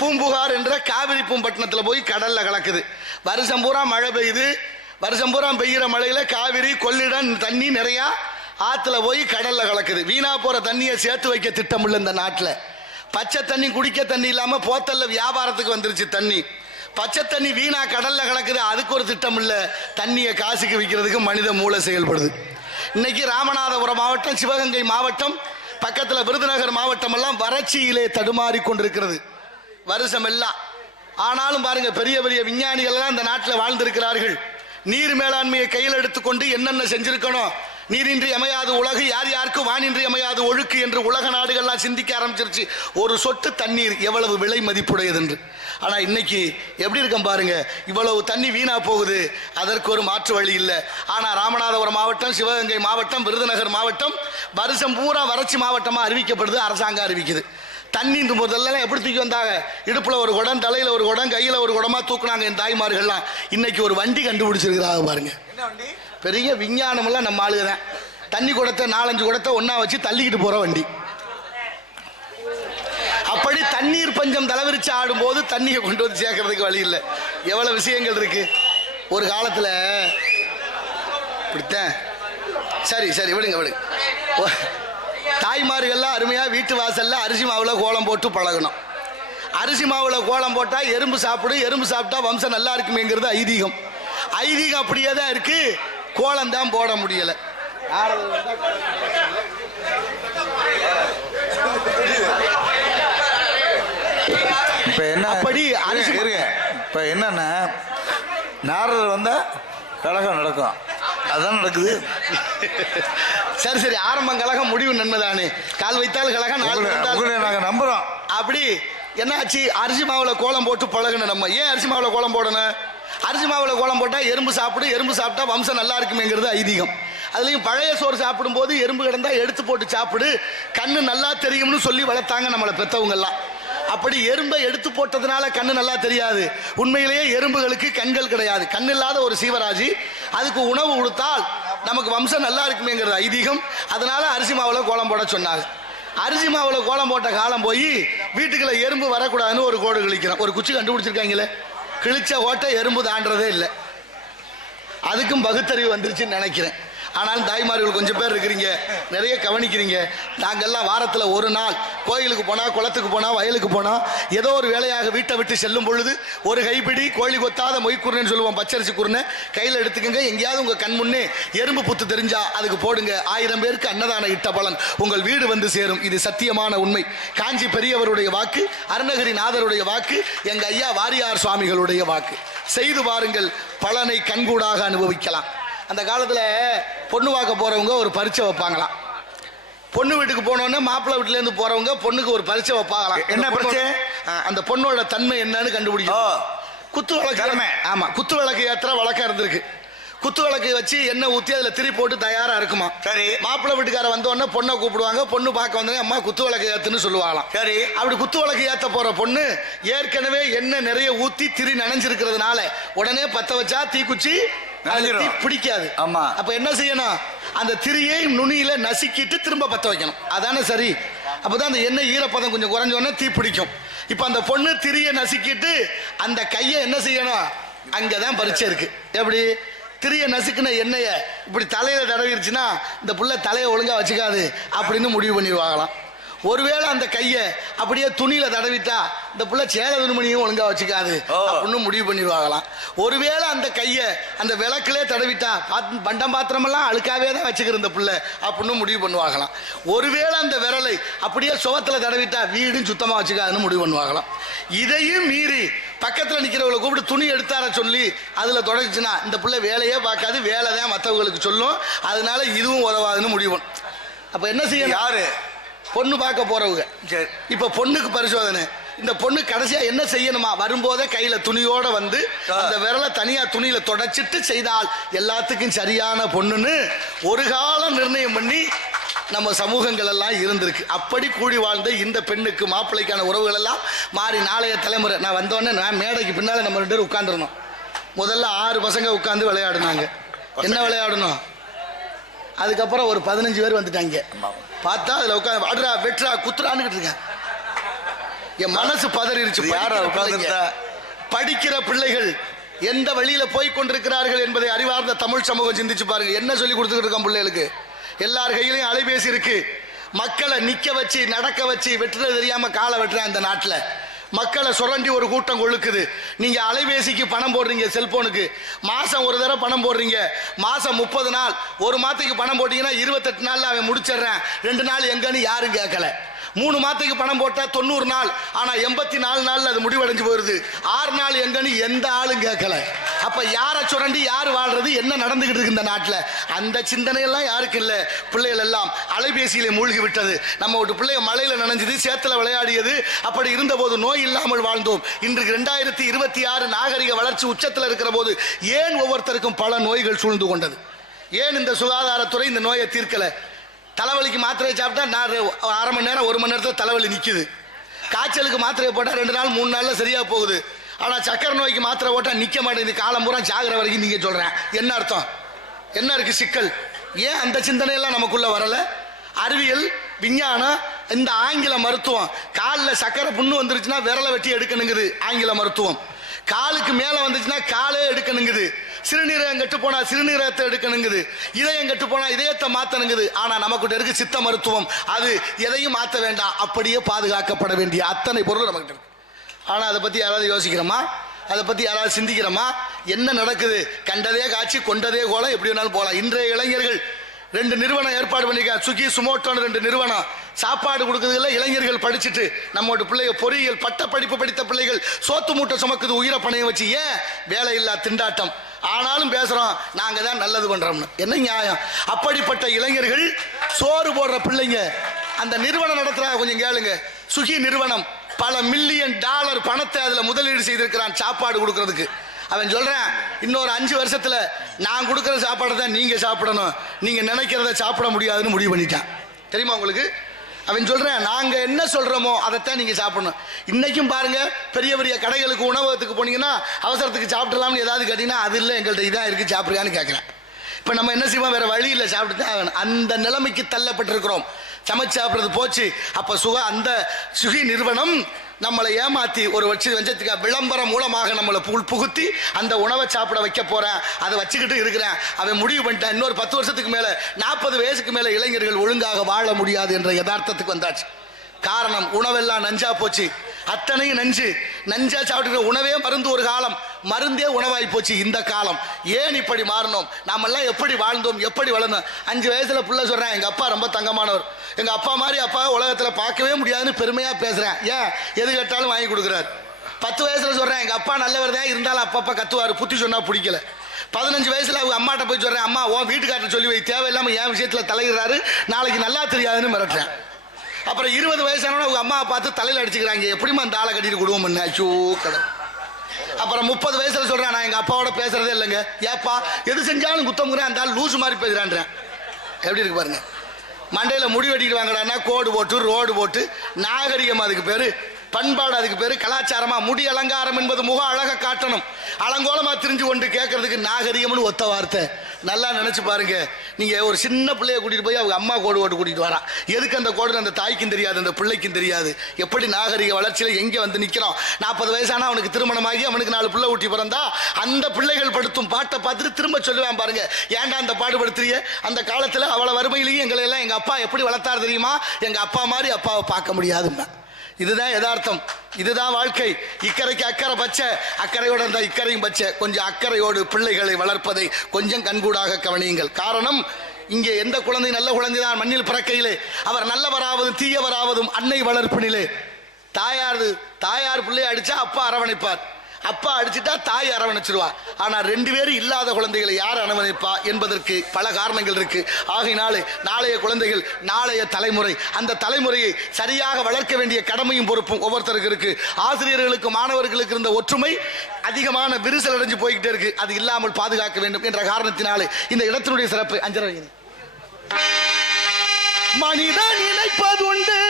பூம்புகார் என்ற காவிரி பூம்பட்டினத்தில் போய் கடலில் கலக்குது. வருஷம் பூரா மழை பெய்யுது. வருஷம் பூரா பெய்கிற மழையில் காவிரி கொள்ளிடம் தண்ணி நிறையா ஆற்றுல போய் கடலில் கலக்குது. வீணா போகிற தண்ணியை சேர்த்து வைக்க திட்டம் இல்லை இந்த நாட்டில். பச்சை தண்ணி குடிக்க தண்ணி இல்லாமல் போத்தல்ல வியாபாரத்துக்கு வந்துருச்சு தண்ணி. பச்சை தண்ணி வீணா கடலில் கலக்குது. அதுக்கு ஒரு திட்டம் இல்லை. தண்ணியை காசுக்கு விற்கிறதுக்கு மனித மூளை செயல்படுது. இன்னைக்கு ராமநாதபுரம் மாவட்டம் சிவகங்கை மாவட்டம் பக்கத்தில் விருதுநகர் மாவட்டம் எல்லாம் வறட்சியிலே தடுமாறி கொண்டிருக்கிறது. வருஷம் எல்லாம் ஆனாலும் பாருங்க பெரிய பெரிய விஞ்ஞானிகள் எல்லாம் இந்த நாட்டில் வாழ்ந்திருக்கிறார்கள். நீர் மேலாண்மையை கையில் எடுத்துக்கொண்டு என்னென்ன செஞ்சிருக்கணும்? நீரின்றி அமையாது உலகு யார் யாருக்கும் வானின்றி அமையாது ஒழுக்கு என்று உலக நாடுகள்லாம் சிந்திக்க ஆரம்பிச்சிருச்சு. ஒரு சொட்டு தண்ணீர் எவ்வளவு விலை மதிப்புடையது என்று ஆனால் இன்னைக்கு எப்படி இருக்கும் பாருங்க இவ்வளவு தண்ணி வீணா போகுது அதற்கு ஒரு மாற்று வழி இல்லை. ஆனால் ராமநாதபுரம் மாவட்டம் சிவகங்கை மாவட்டம் விருதுநகர் மாவட்டம் வருஷம் பூரா வறட்சி மாவட்டமாக அறிவிக்கப்படுது அரசாங்கம் அறிவிக்குது. தண்ணி இந்த முதல்ல எப்படி தூக்கி வந்தாங்க? இடுப்புல ஒரு குடம் தலையில ஒரு குடம் கையில ஒரு குடமா தூக்குனாங்க என் தாய்மார்கள்லாம். இன்னைக்கு ஒரு வண்டி கண்டுபிடிச்சிருக்கிறாங்க பாருங்க. பெரிய விஞ்ஞானம் எல்லாம் நம்ம ஆளுங்க தான். தண்ணி குடத்தை நாலஞ்சு குடத்தை ஒண்ணா வச்சு தள்ளிக்கிட்டு போற வண்டி. அப்படி தண்ணீர் பஞ்சம் தலைவிரிச்சு ஆடும்போது தண்ணியை கொண்டு வந்து சேர்க்கறதுக்கு வழி இல்லை. எவ்வளவு விஷயங்கள் இருக்கு? ஒரு காலத்துல இப்படித்தான். சரி சரி விடுங்க விடுங்க. தாய்மார்கள்லாம் அருமையா வீட்டு வாசல்ல அரிசி மாவுல கோலம் போட்டு பழகணும். அரிசி மாவுல கோலம் போட்டா எறும்பு சாப்பிடும் எறும்பு சாப்பிட்டா வம்சம் நல்லா இருக்குமேங்கிறது ஐதீகம். ஐதீகம் அப்படியே தான் இருக்கு. கோலம் தான் போட முடியல. இப்ப என்ன? அப்படி அரிசி- இருங்க, இப்ப என்னன்னா நாரதர் வந்தா கழகம் நடக்கும். அதான் நடக்குது. சரி சரி. ஆரம்பம் கழகம் முடிவு நன்மைதானே? கால் வைத்தால் கழகம் நாள் உங்களை வைத்தால் உங்களை நாங்க நம்புறோம். அப்படி என்னாச்சு? அரிசி மாவுல கோலம் போட்டு பழகணும் நம்ம. ஏன் அரிசி மாவுல கோலம் போடணும்? அரிசி மாவுல கோலம் போட்டா எறும்பு சாப்பிடும் எறும்பு சாப்பிட்டா வம்சம் நல்லா இருக்குமேங்கிறது ஐதீகம். அதுலயும் பழைய சோறு சாப்பிடும் போது எறும்பு கிடந்தா எடுத்து போட்டு சாப்பிடு கண்ணு நல்லா தெரியும்னு சொல்லி வளர்த்தாங்க நம்மளை பெத்தவங்க எல்லாம் அப்படி எறும்பை எடுத்து போட்டதுனால கண்ணு நல்லா தெரியாது. உண்மையிலேயே எறும்புகளுக்கு கண்கள் கிடையாது. கண் இல்லாத ஒரு சீவராஜி அதுக்கு உணவு கொடுத்தால் நமக்கு வம்சம் நல்லா இருக்குமேங்கிறது ஐதீகம். அதனால அரிசி மாவுல கோலம் போட சொன்னாங்க. அரிசி மாவுல கோலம் போட்ட காலம் போய் வீட்டுக்குள்ள எறும்பு வரக்கூடாதுன்னு ஒரு கோடு கிழிக்கிறோம். ஒரு குச்சி கண்டுபிடிச்சிருக்காங்களே? கிழிச்ச ஓட்டை எறும்பு தாண்டதே இல்லை. அதுக்கும் பகுத்தறிவு வந்துருச்சுன்னு நினைக்கிறேன். ஆனாலும் தாய்மார்கள் கொஞ்சம் பேர் இருக்கிறீங்க. நிறைய கவனிக்கிறீங்க. நாங்கள்லாம் வாரத்தில் ஒரு நாள் கோயிலுக்கு போனால் குளத்துக்கு போனால் வயலுக்கு போனால் ஏதோ ஒரு வேலையாக வீட்டை விட்டு செல்லும் பொழுது ஒரு கைப்பிடி கோழி கொத்தாத மொய்க்குருன்னு சொல்லுவோம் பச்சரிசி குருன்னு கையில் எடுத்துக்கங்க. எங்கேயாவது உங்கள் கண் முன்னே எறும்பு புத்து தெரிஞ்சா அதுக்கு போடுங்க. ஆயிரம் பேருக்கு அன்னதான இட்ட பலன். உங்கள் வீடு வந்து சேரும். இது சத்தியமான உண்மை. காஞ்சி பெரியவருடைய வாக்கு அருணகிரி நாதருடைய வாக்கு எங்கள் ஐயா வாரியார் சுவாமிகளுடைய வாக்கு. செய்து பாருங்கள் பலனை கண்கூடாக அனுபவிக்கலாம். அந்த காலத்துல பொண்ணு பார்க்க போறவங்க ஒரு பரீட்சை வைப்பாங்களாம். பொண்ணு வீட்டுக்கு போனோடனே மாப்பிள்ளை வீட்டுல இருந்து போறவங்க பொண்ணுக்கு ஒரு பரீட்சை வைப்பாங்களாம். என்ன பரீட்சை? அந்த பொண்ணோட தன்மை என்னன்னு கண்டுபிடிக்கும் குத்து விளக்கு திறமை. ஆமா குத்து விளக்கு ஏத்துற வழக்கம் இருந்திருக்கு. குத்து விளக்கு வச்சு எண்ணெய் ஊத்தி அதுல திரி போட்டு தயாரா இருக்குமா? சரி. மாப்பிள்ளை வீட்டுக்கார வந்த உடனே பொண்ணை கூப்பிடுவாங்க பொண்ணு பார்க்க வந்தோடனே அம்மா குத்து விளக்கு ஏத்துன்னு சொல்லுவாங்களாம். சரி. அப்படி குத்து விளக்கு ஏத்த போற பொண்ணு ஏற்கனவே எண்ணெய் நிறைய ஊத்தி திரி நனைஞ்சிருக்கிறதுனால உடனே பத்த வச்சா தீக்குச்சி நனைஞ்சிரும். தீ பிடிக்காது. ஆமா. அப்ப என்ன செய்யணும்? அந்த திரியை நுனியில நசுக்கிட்டு திரும்ப பத்த வைக்கணும். அதானே சரி? அப்பதான் அந்த எண்ணெய் ஈரப்பதம் கொஞ்சம் குறைஞ்ச உடனே தீ பிடிக்கும். இப்ப அந்த பொண்ணு திரியை நசுக்கிட்டு அந்த கையை என்ன செய்யணும்? அங்கதான் பரீட்சை இருக்கு. எப்படி? திரிய நசுக்குன எண்ணெய இப்படி தலையில தடவிருச்சுன்னா இந்த புள்ள தலையை ஒழுங்கா வச்சுக்காது. அப்படின்னு முடிவு பண்ணிடுவாங்களாம். ஒருவேளை அந்த கையை அப்படியே துணியில தடவிட்டா இந்த புள்ள சேல துணிமணியும் ஒழுங்கா வச்சுக்காது. அப்படின்னு முடிவு பண்ணிடுவாங்களாம். ஒருவேளை அந்த கையை அந்த விளக்குலே தடவிட்டா பாத்- பண்டம் பாத்திரமெல்லாம் அழுக்காவே தான் வச்சுக்கிற இந்த புள்ள அப்படின்னு முடிவு பண்ணுவாங்களாம். ஒருவேளை அந்த விரலை அப்படியே சுவத்துல தடவிட்டா வீடும் சுத்தமா வச்சுக்காதுன்னு முடிவு பண்ணுவாங்களாம். இதையும் மீறி பக்கத்துல நிக்கிறவங்களை கூப்பிட்டு துணி எடுத்தார சொல்லி அதுல தொடச்சுன்னா இந்த புள்ள வேலையே பார்க்காது வேலை தான் மற்றவங்களுக்கு சொல்லும். அதனால இதுவும் உதவாதுன்னு முடிவு. அப்ப என்ன செய்யணும்? யாரு? பொண்ணு பார்க்க போறவங்க. சரி. இப்ப பொண்ணுக்கு பரிசோதனை. இந்த பொண்ணு கடைசியா என்ன செய்யணுமா? வரும்போதே கையில துணியோட வந்து. அந்த விரலை தனியா துணியில தொடச்சிட்டு செய்தால் எல்லாத்துக்கும் சரியான பொண்ணுன்னு ஒரு காலம் நிர்ணயம் பண்ணி நம்ம சமூகங்கள் எல்லாம் இருந்திருக்கு. அப்படி கூடி வாழ்ந்த இந்த பெண்ணுக்கு மாப்பிள்ளைக்கான உறவுகள் எல்லாம் மாறி நாளைய தலைமுறை. நான் வந்தோடனே நான் மேடைக்கு பின்னால நம்ம ரெண்டு பேரும் உட்கார்ந்துருந்தோம். முதல்ல ஆறு பசங்க உட்கார்ந்து விளையாடுனாங்க. என்ன விளையாடணும்? அதுக்கப்புறம் ஒரு பதினஞ்சு பேர் வந்துட்டாங்க. பார்த்தா அதுல உட்காந்து அடுறா வெட்டுறா குத்துறான்னு இருக்கேன். என் மனசு பதறிடுச்சு யாரா படிக்கிற பிள்ளைகள் எந்த வழியில போய் கொண்டிருக்கிறார்கள் என்பதை அறிவார்ந்த தமிழ் சமூகம் சிந்திச்சு பாருங்க என்ன சொல்லி கொடுத்துட்டு இருக்கோம் பிள்ளைகளுக்கு? எல்லார் கையிலையும் அலைபேசி இருக்கு. மக்களை நிக்க வச்சு நடக்க வச்சு வெட்டுறது தெரியாம காலை வெட்டுறேன் இந்த நாட்டுல. மக்களை சுரண்டி ஒரு கூட்டம் கொழுக்குது. நீங்க அலைபேசிக்கு பணம் போடுறீங்க செல்போனுக்கு. மாசம் ஒரு தடவை பணம் போடுறீங்க. மாசம் முப்பது நாள். ஒரு மாதத்துக்கு பணம் போட்டீங்கன்னா இருபத்தெட்டு நாள்ல அவன் முடிச்சிடுறேன். ரெண்டு நாள் எங்கன்னு யாரும் கேட்கல. மூணு மாதத்துக்கு பணம் போட்டால் தொண்ணூறு நாள். ஆனால் எண்பத்தி நாலு நாளில் அது முடிவடைஞ்சு போயிருது. ஆறு நாள் எங்கன்னு எந்த ஆளும் கேட்கல. அப்ப யாரை சுரண்டி யார் வாழ்றது? என்ன நடந்துகிட்டு இருக்கு இந்த நாட்டில்? அந்த சிந்தனை எல்லாம் யாருக்கு இல்ல? பிள்ளைகள் எல்லாம் அலைபேசியில மூழ்கி விட்டது. நம்ம ஒரு பிள்ளைய மலையில நனைஞ்சது சேத்துல விளையாடியது. அப்படி இருந்தபோது நோய் இல்லாமல் வாழ்ந்தோம். இன்று ரெண்டாயிரத்தி இருபத்தி ஆறு நாகரிக வளர்ச்சி உச்சத்தில் இருக்கிற போது ஏன் ஒவ்வொருத்தருக்கும் பல நோய்கள் சூழ்ந்து கொண்டது? ஏன் இந்த சுகாதாரத்துறை இந்த நோயை தீர்க்கல? தலைவலிக்கு மாத்திரையை சாப்பிட்டா நான் அரை மணி நேரம் ஒரு மணி நேரத்தில் தலைவலி நிற்குது காய்ச்சலுக்கு மாத்திரையை போட்டால் ரெண்டு நாள் மூணு நாளில் சரியாக போகுது. ஆனால் சக்கரை நோய்க்கு மாத்திரை போட்டால் நிற்க மாட்டேங்குது. காலம் பூரா சாகிற வரைக்கும் நீங்கள் சொல்கிறேன் என்ன அர்த்தம்? என்ன இருக்குது சிக்கல்? ஏன் அந்த சிந்தனையெல்லாம் நமக்குள்ளே வரலை? அறிவியல் விஞ்ஞானம் இந்த ஆங்கில மருத்துவம். காலில் சக்கரை புண்ணு வந்துருச்சுன்னா விரலை வெட்டி எடுக்கணுங்குது ஆங்கில மருத்துவம். காலுக்கு மேலே வந்துச்சுன்னா காலே எடுக்கணுங்குது. சிறுநீரகம் கெட்டு போனால் சிறுநீரகத்தை எடுக்கணுங்குது. இதயம் கெட்டு போனால் இதயத்தை மாற்றணுங்குது ஆனால் நமக்கிட்ட இருக்கு சித்த மருத்துவம். அது எதையும் மாற்ற வேண்டாம். அப்படியே பாதுகாக்கப்பட வேண்டிய அத்தனை பொருள் நமக்கிட்ட இருக்கு. ஆனால் அதை பற்றி யாராவது யோசிக்கிறோமா? அதை பற்றி யாராவது சிந்திக்கிறோமா? என்ன நடக்குது? கண்டதே காட்சி கொண்டதே கோலம் எப்படி வேணாலும் போகலாம். இன்றைய இளைஞர்கள் ரெண்டு நிறுவனம் ஏற்பாடு பண்ணிருக்காங்க சுகி சுமோட்டோன்னு ரெண்டு நிறுவனம். சாப்பாடு கொடுக்குறதுல இளைஞர்கள் படிச்சுட்டு நம்மளோட பிள்ளைங்க பொறியியல் பட்ட படிப்பு படித்த பிள்ளைகள் சோத்து மூட்டை சுமக்குது உயிரை பணையை வச்சு ஏன் வேலை இல்லா திண்டாட்டம்? ஆனாலும் பேசுறோம் நாங்க தான் நல்லது பண்றோம்னு. என்ன நியாயம்? அப்படிப்பட்ட இளைஞர்கள் சோறு போடுற பிள்ளைங்க அந்த நிறுவனம் நடத்துறாங்க கொஞ்சம் கேளுங்க. சுகி நிறுவனம். பல மில்லியன் டாலர் பணத்தை அதில் முதலீடு செய்திருக்கிறான் சாப்பாடு கொடுக்கறதுக்கு. அவன் சொல்கிறேன் இன்னொரு அஞ்சு வருஷத்தில் நான் கொடுக்குற சாப்பாடை தான் நீங்கள் சாப்பிடணும். நீங்கள் நினைக்கிறத சாப்பிட முடியாதுன்னு முடிவு பண்ணிட்டான். தெரியுமா உங்களுக்கு? அவன் சொல்கிறேன் நாங்கள் என்ன சொல்கிறோமோ அதைத்தான் நீங்கள் சாப்பிடணும். இன்றைக்கும் பாருங்கள் பெரிய பெரிய கடைகளுக்கு உணவகத்துக்கு போனீங்கன்னா அவசரத்துக்கு சாப்பிடலாம்னு ஏதாவது கேட்டிங்கன்னா அது இல்லை எங்கள்கிட்ட இதான் இருக்குது சாப்பிட்றியான்னு கேட்குறேன் இப்ப நம்ம என்ன செய்வோம்? வேற வழி இல்லை சாப்பிட்டு தான் ஆகணும். அந்த நிலைமைக்கு தள்ளப்பட்டிருக்கிறோம். சமைச்சு சாப்பிட்றது போச்சு. அப்ப சுக அந்த சுகி நிறுவனம் நம்மளை ஏமாத்தி ஒரு வச்சு வஞ்சத்துக்கு விளம்பரம் மூலமாக நம்மளை புல் புகுத்தி அந்த உணவை சாப்பிட வைக்க போறேன். அதை வச்சுக்கிட்டு இருக்கிறேன். அவன் முடிவு பண்ணிட்டான். இன்னொரு பத்து வருஷத்துக்கு மேல நாற்பது வயசுக்கு மேல இளைஞர்கள் ஒழுங்காக வாழ முடியாது என்ற யதார்த்தத்துக்கு வந்தாச்சு. காரணம் உணவெல்லாம் நஞ்சா போச்சு. அத்தனையும் நஞ்சு. நஞ்சா சாப்பிட்டு உணவே மருந்து ஒரு காலம். மருந்தே உணவாய் போச்சு இந்த காலம். ஏன் இப்படி மாறணும் நாமெல்லாம் எப்படி வாழ்ந்தோம்? எப்படி வளர்ந்தோம்? அஞ்சு வயசுல புள்ள சொல்றேன் எங்க அப்பா ரொம்ப தங்கமானவர். எங்க அப்பா மாதிரி அப்பா உலகத்துல பார்க்கவே முடியாதுன்னு பெருமையா பேசுறேன். ஏன்? எது கேட்டாலும் வாங்கி கொடுக்குறாரு. பத்து வயசுல சொல்றேன் எங்க அப்பா நல்லவர் தான் இருந்தாலும் அப்பப்பா கத்துவாரு. புத்தி சொன்னா பிடிக்கல. பதினஞ்சு வயசுல அவங்க அம்மாட்ட போய் சொல்றேன் அம்மா உன் வீட்டுக்காரர் சொல்லி வை தேவையில்லாம என் விஷயத்துல தலையிடுறாரு. நாளைக்கு நல்லா தெரியாதுன்னு மிரட்டுறேன். அப்புறம் இருபது வயசானவங்க அவங்க அம்மாவை பார்த்து தலையில் அடிச்சுக்கிறாங்க. எப்படிமா அந்த ஆளை கட்டிட்டு குடும்பம் பண்ண ஐயோ அப்புறம் முப்பது வயசுல சொல்றேன் நான் எங்க அப்பாவோட பேசுறதே இல்லைங்க. ஏப்பா எது செஞ்சாலும் குத்தம்ங்கிறேன் அந்த ஆள் மாதிரி பேசுறான்றேன். எப்படி இருக்கு பாருங்க. மண்டையில முடி வெட்டிட்டு வாங்கடான்னா கோடு போட்டு ரோடு போட்டு நாகரிகம் அதுக்கு பேரு பண்பாடு அதுக்கு பேர் கலாச்சாரமா. முடி அலங்காரம் என்பது முக அழக காட்டணும். அலங்கோலமா திரிஞ்சு கொண்டு கேட்கறதுக்கு நாகரிகம்னு ஒத்த வார்த்தை. நல்லா நினைச்சு பாருங்க. நீங்க ஒரு சின்ன பிள்ளைய கூட்டிட்டு போய் அவங்க அம்மா கோடு ஓட்டு கூட்டிட்டு வரா. எதுக்கு அந்த கோடு அந்த தாய்க்கும் தெரியாது அந்த பிள்ளைக்கும் தெரியாது. எப்படி நாகரிக வளர்ச்சியில எங்க வந்து நிக்கிறோம் நாற்பது வயசானா அவனுக்கு திருமணமாகி அவனுக்கு நாலு பிள்ளை ஊட்டி பிறந்தா அந்த பிள்ளைகள் படுத்தும் பாட்டை பார்த்துட்டு திரும்ப சொல்லுவேன் பாருங்க. ஏன்டா அந்த பாடுபடுத்துறிய? அந்த காலத்துல அவளை வறுமையிலையும் எங்களை எல்லாம் எங்க அப்பா எப்படி வளர்த்தாரு தெரியுமா? எங்க அப்பா மாதிரி அப்பாவை பார்க்க முடியாதுன்னா இதுதான் யதார்த்தம். இதுதான் வாழ்க்கை. இக்கரைக்கு அக்கறை பச்சை அக்கறையோடு இருந்தால் இக்கரையும் பச்சை. கொஞ்சம் அக்கறையோடு பிள்ளைகளை வளர்ப்பதை கொஞ்சம் கண்கூடாக கவனியுங்கள். காரணம் இங்கே எந்த குழந்தை நல்ல குழந்தைதான் மண்ணில் பிறக்கையிலே. அவர் நல்லவராவதும் தீயவராவதும் அன்னை வளர்ப்பினிலே. தாயார் தாயார் பிள்ளையை அடிச்சா அப்பா அரவணைப்பார். அப்பா அடிச்சிட்டா தாய் அரவணைச்சிருவா. ஆனா ரெண்டு பேரும் இல்லாத குழந்தைகளை யார் அரவணைப்பா என்பதற்கு பல காரணங்கள் இருக்கு. ஆகையினால நாளைய குழந்தைகள் நாளைய தலைமுறை அந்த தலைமுறையை சரியாக வளர்க்க வேண்டிய கடமையும் பொறுப்பும் ஒவ்வொருத்தருக்கு இருக்கு. ஆசிரியர்களுக்கு மாணவர்களுக்கு இருந்த ஒற்றுமை அதிகமான விரிசல் அடைஞ்சு போய்கிட்டே இருக்கு. அது இல்லாமல் பாதுகாக்க வேண்டும் என்ற காரணத்தினாலே இந்த இடத்தினுடைய சிறப்பு. அஞ்சரை மனிதன் உண்டு